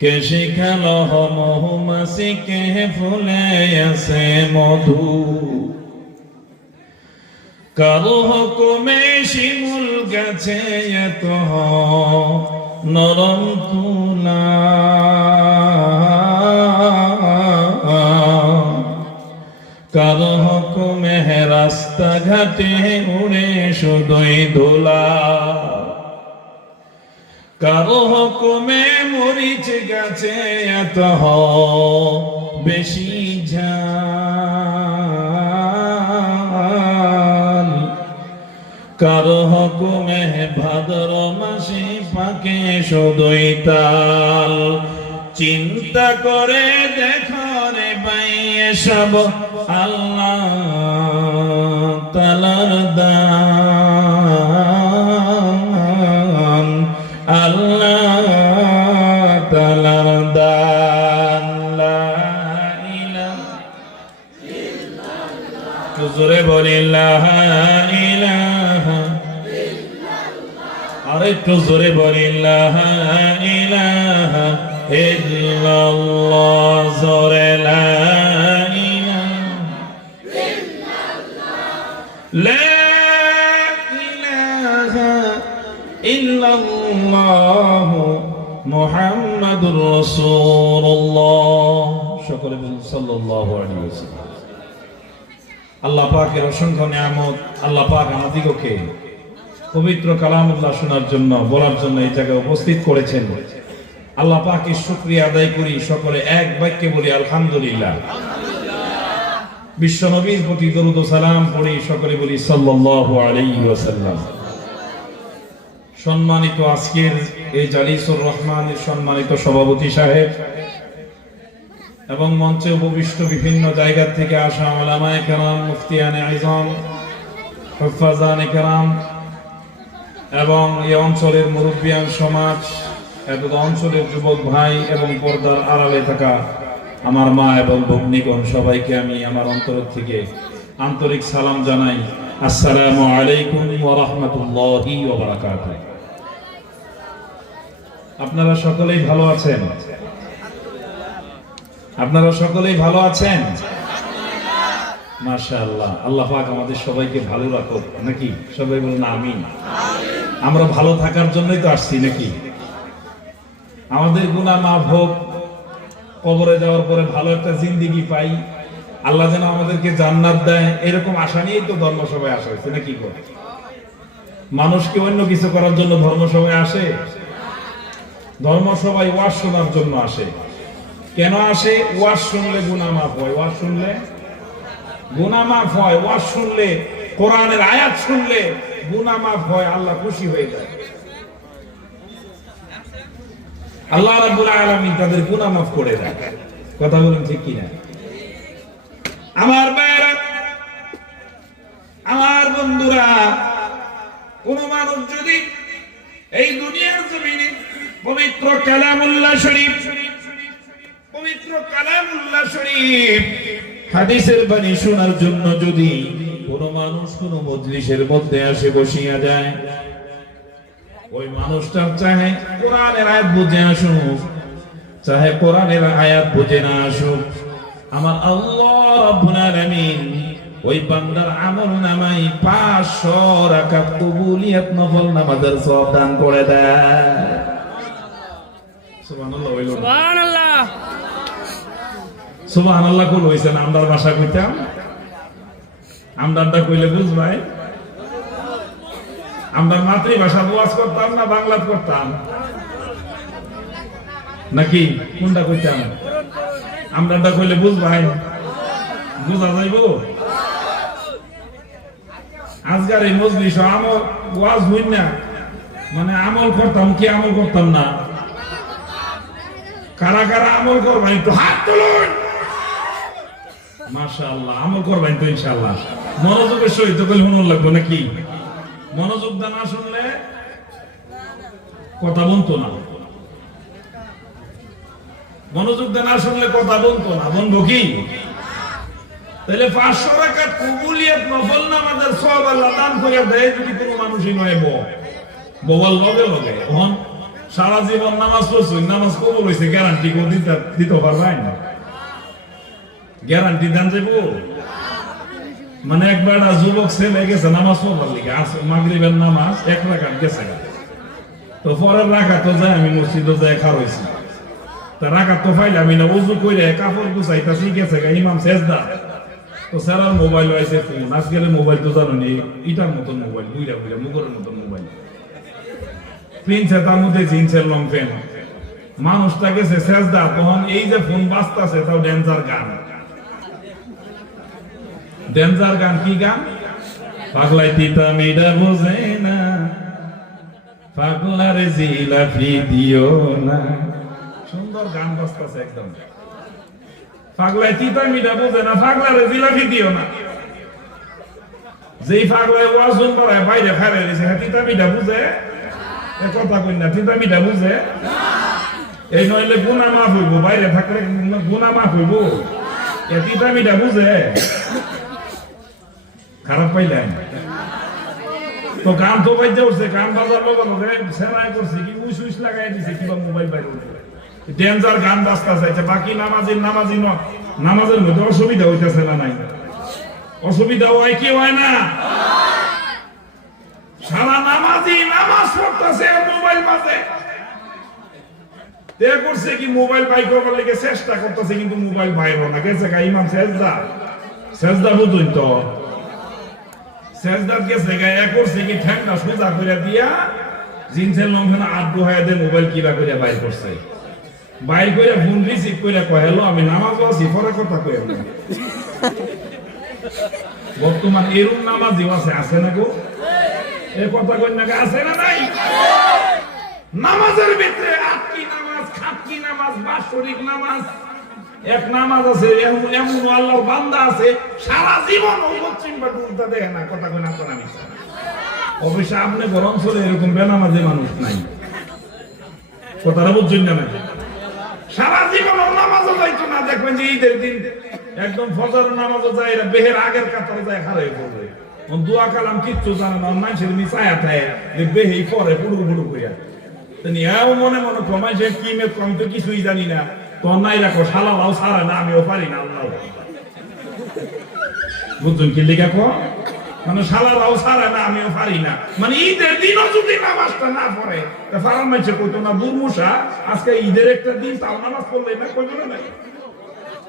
কে শিখালো মহুমাছিকে ফুলে আছে মধু, কারো হুকুমে শিমুল গাছে এত নরম তুলা, কারো হুকুমে রাস্তাঘাটে উড়ে শুধুই ধুলা, কারো হুকুমে মরিচ গাছে এত বেশি ঝাল, কারো হুকুমে ভাদ্র মাসে পাকে শুধুই তাল। চিন্তা করে দেখো রে ভাই এসব আল্লাহ তাআলার দান, আল্লাহ তাআলার দান। লা ইলাহা ইল্লাল্লাহ, জোরে বলি লা ইলাহা ইল্লাল্লাহ, আরে একটু জোরে বলি লা ইলাহা ইল্লাল্লাহ, জোরে লা ইলাহা ইল্লাল্লাহ, লা ইলাহা ইল্লাল্লাহ মুহাম্মাদুর রাসূলুল্লাহ। সকলে বলুন সাল্লাল্লাহু আলাইহি ওয়াসাল্লাম। আল্লাহ পাকের অসংখ্য নিয়ামত। আল্লাহ পাক আমাদিগকে পবিত্র কালামুল্লাহ শোনার জন্য, বলার জন্য এই জায়গায় উপস্থিত করেছেন। আল্লাহ পাকের শুকরিয়া আদায় করি, সকলে এক বাক্যে বলি আলহামদুলিল্লাহ। বিশ্ব নবীর প্রতি দরুদ ও সালাম পড়ি, সকলে বলি সাল্লাল্লাহু আলাইহি ওয়াসাল্লাম। সম্মানিত আজকের এই জালিসুর রহমানের সম্মানিত সভাপতি সাহেব এবং মঞ্চে উপবিষ্ট বিভিন্ন জায়গা থেকে আসা উলামায়ে কেরাম, মুফতিয়ানে আযম, হুফাজানে কেরাম এবং এই অঞ্চলের মুরব্বিয়ান সমাজ, এত অঞ্চলের যুবক ভাই এবং পর্দার আড়ালে থাকা আমার মা এবং ভগ্নীগণ, সবাইকে আমি আমার অন্তর থেকে আন্তরিক সালাম জানাই। আসসালামু আলাইকুম ওয়া রাহমাতুল্লাহি ওয়া বারাকাতুহু। আপনারা সকলেই ভালো আছেন? আপনারা সকলেই ভালো আছেন? মাশাআল্লাহ। আল্লাহ পাক আমাদের সবাইকে ভালো রাখুক, নাকি? সবাই বলুন আমিন। আমরা ভালো থাকার জন্যই তো আসছি, নাকি? আমাদের গুনাহ মাফ হোক, কবরে যাওয়ার পরে ভালো একটা জিন্দেগি পাই, আল্লাহ যেন আমাদেরকে জান্নাত দেয়, এরকম আশা নিয়েই তো ধর্মসভায় আসা হয়েছে, নাকি? মানুষ কি অন্য কিছু করার জন্য ধর্মসভায় আসে? ধর্মসভায় ওয়াজ শোনার জন্য আসে। কেন আসে? ওয়াজ শুনলে গুনাহ মাফ হয়, ওয়াজ শুনলে গুনাহ মাফ হয়, ওয়াজ শুনলে, কোরআনের আয়াত শুনলে গুনাহ মাফ হয়, আল্লাহ খুশি হয়ে যায়। আল্লাহ রাব্বুল আলামিন তাদের গুনাহ মাফ করে দেয়। কথা বলেন ঠিক কি না? আমার ভাইরা, আমার বন্ধুরা, কোন মানুষ যদি এই দুনিয়ার জমিনে পবিত্র কালামুল্লাহ শরীফ, পবিত্র কালামুল্লাহ শরীফ হাদিসের বাণী শোনার জন্য যদি কোন মানুষ কোন মজলিসের মধ্যে আসে বসিয়া যায়, ওই মানুষটা চাহে কোরআনের আয়াত বুঝে আসুক, চাহে কোরআনের আয়াত বুঝে না আসুক, আমার আল্লাহ রাব্বুল আলামিন ওই বান্দার আমলনামায় 500 রাকাত কবুলিয়ত নফল নামাজের সওয়াব দান করে দেয়। সুবহানাল্লাহ, সুবহানাল্লাহ, সুবহানাল্লাহ। কোন হইছে না? আমরার ভাষা কইতাম, আমরাটা কইলে বুঝ ভাই, আমরা মাতৃভাষা ওয়াজ করতাম না বাংলা করতাম, নাকি কোনটা কইতাম? আমরাটা কইলে বুঝ ভাই, বুঝা যাইব। আজকার এই মজলিস আমল ওয়াজ হইন না, মানে আমল করতাম কি আমল করতাম না? কারা কারা আমল করবেন একটু হাত তুলুন। মাশাআল্লাহ, আমল করবেন তো ইনশাআল্লাহ। মনোযোগের সহিত কইলে মন লাগবে, নাকি? মনোযোগ না শুনলে কথা বলতো না, মনোযোগ না শুনলে কথা বলতো না, বলবো কি? তাহলে 500 রাকাত কবুলিয়ত নফল নামাজের সওয়াব আল্লাহ দান করে দেয় যদি কোনো মানুষই নয়। মোবাইল লগে লগে এখন সারা জীবন নামাজ পড়ছো, নামাজ কবুল হয়েছে, গ্যারান্টি কোন দিতে পারবেন না? গ্যারান্টি দেন যাবো? মানে একবার যুবক ছেলে গেছে নামাজ পড়বার লিগে, মাগরিবের নামাজ 1 রাকাত গেছে, তো পরের রাকাত তো যায় আমি মসজিদে যায় খার হইছি, তা রাকাত তো পাইলে আমি না ওযু কইরে কাপড় গুছাইতাছি, গেছে ইমাম সেজদা, তো স্যার মোবাইল হয়েছে ফোন, আজকাল মোবাইল তো জানো নি ইটার মতন মোবাইল, বুইরা বুইরা মুগরের মতন মোবাইল, প্রিন্সের তার মধ্যে জিন্সের লং প্যান্ট, মানুষটা গেছে সেজদা, তখন এই যে ফোন বাজতাছে তাও ডেঞ্জার গান। ডেঞ্জার গান কি গান? পাগলাই তিতা মিডা বোঝে না, পাগলারে জিলাপি দিও না, সুন্দর গান বাজতাছে একদম। পাগলাই তিতা মিডা বোঝে না, পাগলারে জিলাপি দিও না। যেই পাগলাই ওয়াজ করে বাইরে খারে দিছে, তিতা মিডা বুঝে? এ কথা কই না, তিতা মিডা বুঝে? এই নইলে গুনাহ মাফ হইব, বাইরে থাকলে গুনাহ মাফ হইব। এ তিতা মিডা বুঝে? খারাপ পাইলেন তো গান তো বাইতে উঠছে, গান বাজার লগে সেরাই করছে কি উইস উইস লাগাই দিছে, কিবা মোবাইল বাইরে উঠে ডেঞ্জার গান বাজতাছে। বাকি নামাজের নামাজের মধ্যে অসুবিধা হইতেছে না? নাই অসুবিধা হয় কি হয় না? সারা নামাজি নামাজ পড়তেছে আর মোবাইল বাজে, তে করছে কি মোবাইল বাই করবার লেগে চেষ্টা করতেছে, কিন্তু মোবাইল বাইর না, গেছে গা ইমাম সেজদা বুঝুন তো সেজদার গেছে গা, এ করছে কি ঠ্যাংটা সোজা করে দিয়া জিন্সের লঙ্ঘনা আড্ডু হয়ে দিয়ে মোবাইল কিরা করে বাইর করছে, বাইর করে ফোন রিসিভ করে কয় হ্যালো আমি নামাজ আছি, পরে কথা কই। বর্তমান এরকম নামাজিও আছে না গো? এই কথা কই না, আছে না নাই? নামাজের ভিতরে আটকি নামাজ, খাটকি নামাজ, বাৎসরিক নামাজ, এক নামাজ আছে এমন আল্লাহর বান্দা আছে সারা জীবন পশ্চিম বা উল্টা দেখে না, কথা কই না তো আমি। অবশ্য আপনি গরম চলে এরকম বেনামাজি মানুষ নাই, কথাটা বুঝছেন না? সারা জীবন নামাজও যাইতো না, দেখবেন যে ঈদের দিন একদম ফজর নামাজও যায়, এরা বেহের আগের কাতারে যায় হারাই পড়বে, দোয়া কালাম কিচ্ছু জানে না, মানুষের মিশায়া থাকে যে বেহেই পরে পুরু পুরু কইয়া, মনে মনে কমাই সে কি মে কম তো কিছুই জানি না, তো নাই রাখো শালাও সারা না, আমিও পারি না, আল্লাহ বুঝছেন কি লিখা কো, মানে শালাও সারা না, আমিও পারি না, মানে ঈদের দিনও যদি নামাজটা না পড়ে ফারাম মাইছে কইতো না বুরমুশা আজকে ঈদের একটা দিন তাও নামাজ পড়লে না, কইব না নাই?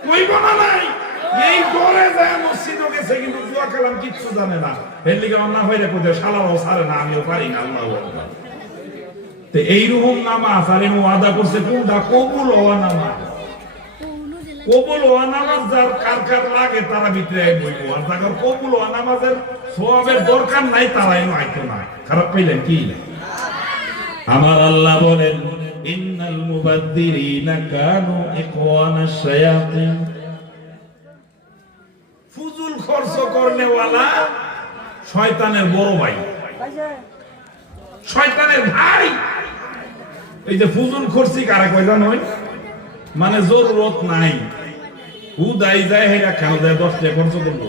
কইব না নাই? এই দরে যায় মসজিদে গেছে কিন্তু দোয়া কালাম কিচ্ছু জানে না, এর লিগে না হইলে কইতে শালাও সারা না, আমিও পারি না, আল্লাহু আকবার। তো এইরকম নামাজ আর এমন ওয়াদা করছে কোনটা? কবুল হওয়া নামাজ। কবুল হওয়া নামাজ যার কার কার লাগে তারা ভিতরে বইব, আর যার কবুল হওয়া নামাজের সওয়াবের দরকার নাই তারা এমন আইতো না। খারাপ পাইলেন কি? আমার আল্লাহ বলেন ইন্নাল মুবাদ্দিরিনা কানু ইখওয়ানাশ শায়াতিন, ফুজুল খরচ করনেওয়ালা শয়তানের বড় ভাই, শয়তানের ভাই। এই যে ফুজুল খরচি কারা কয় জানো? মানে জরুরত নাই, হুদাই যায় হেরা কেন যায় 10 টাকা খরচ করবো,